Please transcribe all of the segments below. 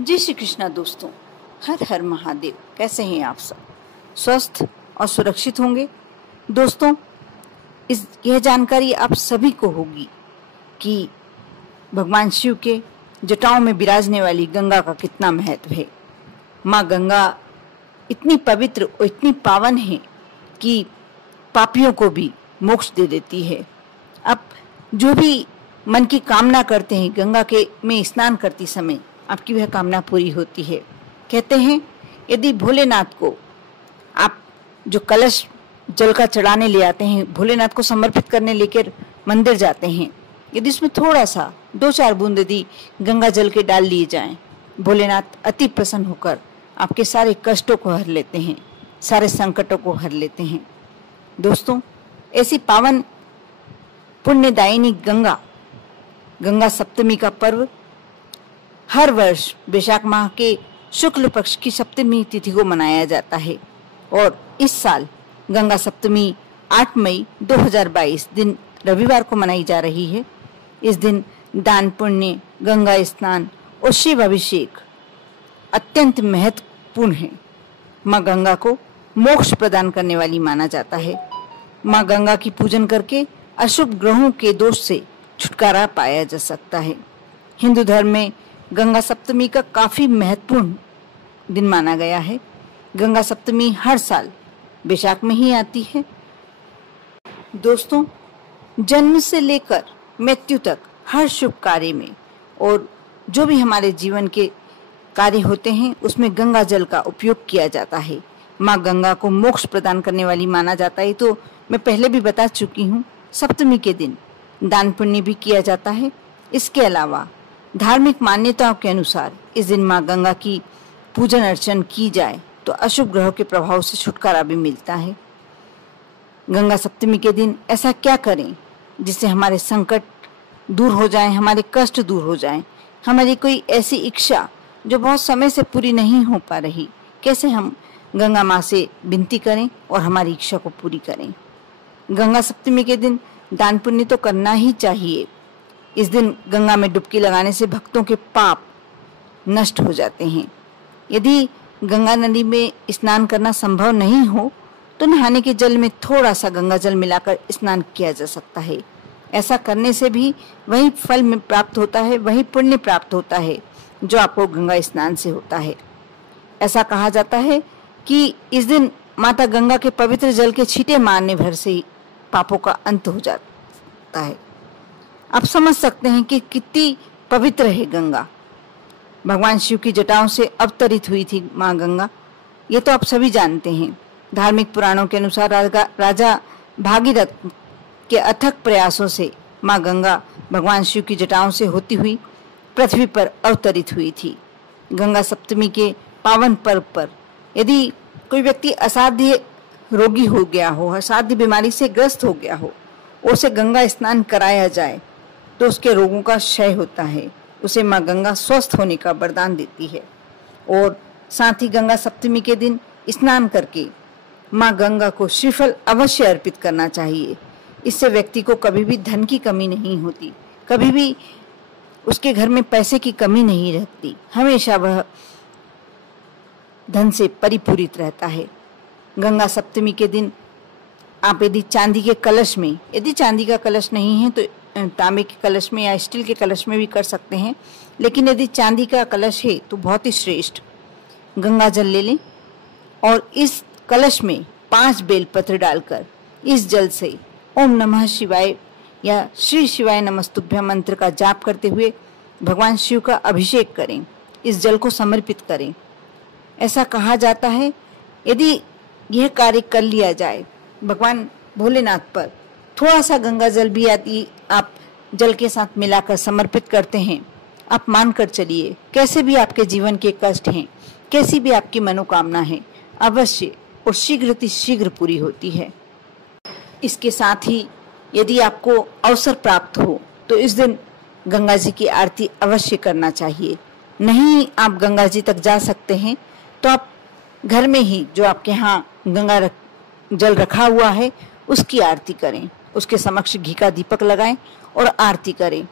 जय श्री कृष्णा दोस्तों, हर हर महादेव। कैसे हैं आप सब? स्वस्थ और सुरक्षित होंगे। दोस्तों, यह जानकारी आप सभी को होगी कि भगवान शिव के जटाओं में विराजने वाली गंगा का कितना महत्व है। माँ गंगा इतनी पवित्र और इतनी पावन है कि पापियों को भी मोक्ष दे देती है। अब जो भी मन की कामना करते हैं, गंगा के में स्नान करते समय आपकी वह कामना पूरी होती है। कहते हैं यदि भोलेनाथ को आप जो कलश जल का चढ़ाने ले आते हैं, भोलेनाथ को समर्पित करने लेकर मंदिर जाते हैं, यदि उसमें थोड़ा सा 2-4 बूंद यदि गंगा जल के डाल लिए जाएं, भोलेनाथ अति प्रसन्न होकर आपके सारे कष्टों को हर लेते हैं, सारे संकटों को हर लेते हैं। दोस्तों, ऐसी पावन पुण्यदायिनी गंगा सप्तमी का पर्व हर वर्ष वैशाख माह के शुक्ल पक्ष की सप्तमी तिथि को मनाया जाता है और इस साल गंगा सप्तमी 8 मई 2022 दिन रविवार को मनाई जा रही है। इस दिन दान पुण्य, गंगा स्नान और शिव अभिषेक अत्यंत महत्वपूर्ण है। माँ गंगा को मोक्ष प्रदान करने वाली माना जाता है। माँ गंगा की पूजन करके अशुभ ग्रहों के दोष से छुटकारा पाया जा सकता है। हिंदू धर्म में गंगा सप्तमी का काफी महत्वपूर्ण दिन माना गया है। गंगा सप्तमी हर साल वैशाख में ही आती है। दोस्तों, जन्म से लेकर मृत्यु तक हर शुभ कार्य में और जो भी हमारे जीवन के कार्य होते हैं उसमें गंगा जल का उपयोग किया जाता है। माँ गंगा को मोक्ष प्रदान करने वाली माना जाता है। तो मैं पहले भी बता चुकी हूँ, सप्तमी के दिन दान पुण्य भी किया जाता है। इसके अलावा धार्मिक मान्यताओं के अनुसार इस दिन माँ गंगा की पूजन अर्चन की जाए तो अशुभ ग्रहों के प्रभाव से छुटकारा भी मिलता है। गंगा सप्तमी के दिन ऐसा क्या करें जिससे हमारे संकट दूर हो जाएं, हमारे कष्ट दूर हो जाएं, हमारी कोई ऐसी इच्छा जो बहुत समय से पूरी नहीं हो पा रही, कैसे हम गंगा माँ से विनती करें और हमारी इच्छा को पूरी करें। गंगा सप्तमी के दिन दान पुण्य तो करना ही चाहिए। इस दिन गंगा में डुबकी लगाने से भक्तों के पाप नष्ट हो जाते हैं। यदि गंगा नदी में स्नान करना संभव नहीं हो तो नहाने के जल में थोड़ा सा गंगा जल मिलाकर स्नान किया जा सकता है। ऐसा करने से भी वही फल में प्राप्त होता है, वही पुण्य प्राप्त होता है जो आपको गंगा स्नान से होता है। ऐसा कहा जाता है कि इस दिन माता गंगा के पवित्र जल के छींटे मारने भर से ही पापों का अंत हो जाता है। आप समझ सकते हैं कि कितनी पवित्र है गंगा। भगवान शिव की जटाओं से अवतरित हुई थी माँ गंगा, ये तो आप सभी जानते हैं। धार्मिक पुराणों के अनुसार राजा भागीरथ के अथक प्रयासों से माँ गंगा भगवान शिव की जटाओं से होती हुई पृथ्वी पर अवतरित हुई थी। गंगा सप्तमी के पावन पर्व पर यदि कोई व्यक्ति असाध्य रोगी हो गया हो, असाध्य बीमारी से ग्रस्त हो गया हो, उसे गंगा स्नान कराया जाए तो उसके रोगों का क्षय होता है। उसे माँ गंगा स्वस्थ होने का वरदान देती है। और साथ ही गंगा सप्तमी के दिन स्नान करके माँ गंगा को श्रीफल अवश्य अर्पित करना चाहिए। इससे व्यक्ति को कभी भी धन की कमी नहीं होती, कभी भी उसके घर में पैसे की कमी नहीं रहती, हमेशा वह धन से परिपूरित रहता है। गंगा सप्तमी के दिन आप यदि चांदी के कलश में, यदि चांदी का कलश नहीं है तो तांबे के कलश में या स्टील के कलश में भी कर सकते हैं, लेकिन यदि चांदी का कलश है तो बहुत ही श्रेष्ठ। गंगा जल ले लें और इस कलश में 5 बेलपत्र डालकर इस जल से ओम नमः शिवाय या श्री शिवाय नमस्तुभ्यं मंत्र का जाप करते हुए भगवान शिव का अभिषेक करें, इस जल को समर्पित करें। ऐसा कहा जाता है यदि यह कार्य कर लिया जाए, भगवान भोलेनाथ पर थोड़ा सा गंगा जल भी आदि आप जल के साथ मिलाकर समर्पित करते हैं, आप मान कर चलिए कैसे भी आपके जीवन के कष्ट हैं, कैसी भी आपकी मनोकामना है, अवश्य और शीघ्र पूरी होती है। इसके साथ ही यदि आपको अवसर प्राप्त हो तो इस दिन गंगा जी की आरती अवश्य करना चाहिए। नहीं आप गंगा जी तक जा सकते हैं तो आप घर में ही जो आपके यहाँ गंगा जल रखा हुआ है उसकी आरती करें, उसके समक्ष घी का दीपक लगाएं और आरती करें।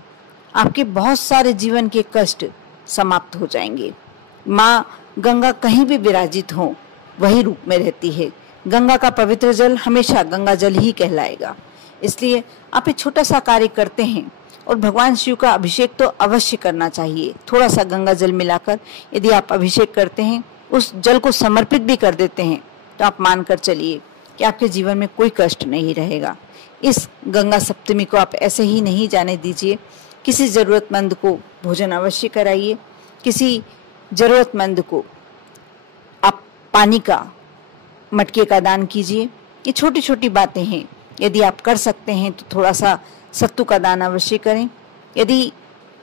आपके बहुत सारे जीवन के कष्ट समाप्त हो जाएंगे। माँ गंगा कहीं भी विराजित हो वही रूप में रहती है। गंगा का पवित्र जल हमेशा गंगा जल ही कहलाएगा। इसलिए आप एक छोटा सा कार्य करते हैं और भगवान शिव का अभिषेक तो अवश्य करना चाहिए। थोड़ा सा गंगा जल मिलाकर यदि आप अभिषेक करते हैं, उस जल को समर्पित भी कर देते हैं, तो आप मानकर चलिए कि आपके जीवन में कोई कष्ट नहीं रहेगा। इस गंगा सप्तमी को आप ऐसे ही नहीं जाने दीजिए। किसी जरूरतमंद को भोजन अवश्य कराइए। किसी जरूरतमंद को आप पानी का मटके का दान कीजिए। ये छोटी छोटी बातें हैं। यदि आप कर सकते हैं तो थोड़ा सा सत्तू का दान अवश्य करें। यदि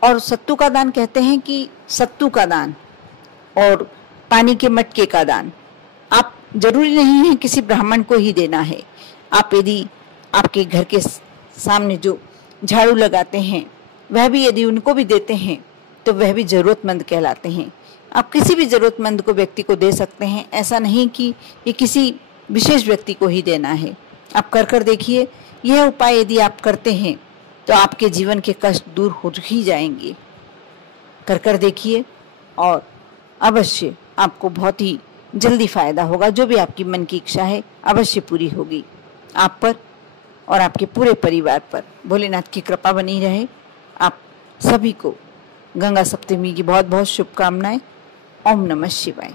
और सत्तू का दान कहते हैं कि सत्तू का दान और पानी के मटके का दान आप जरूरी नहीं है किसी ब्राह्मण को ही देना है। आप यदि आपके घर के सामने जो झाड़ू लगाते हैं वह भी यदि उनको भी देते हैं तो वह भी जरूरतमंद कहलाते हैं। आप किसी भी जरूरतमंद को व्यक्ति को दे सकते हैं। ऐसा नहीं कि ये किसी विशेष व्यक्ति को ही देना है। आप कर देखिए। यह उपाय यदि आप करते हैं तो आपके जीवन के कष्ट दूर हो ही जाएंगे। कर देखिए और अवश्य आपको बहुत ही जल्दी फायदा होगा। जो भी आपकी मन की इच्छा है अवश्य पूरी होगी। आप पर और आपके पूरे परिवार पर भोलेनाथ की कृपा बनी रहे। आप सभी को गंगा सप्तमी की बहुत बहुत शुभकामनाएं। ओम नमः शिवाय।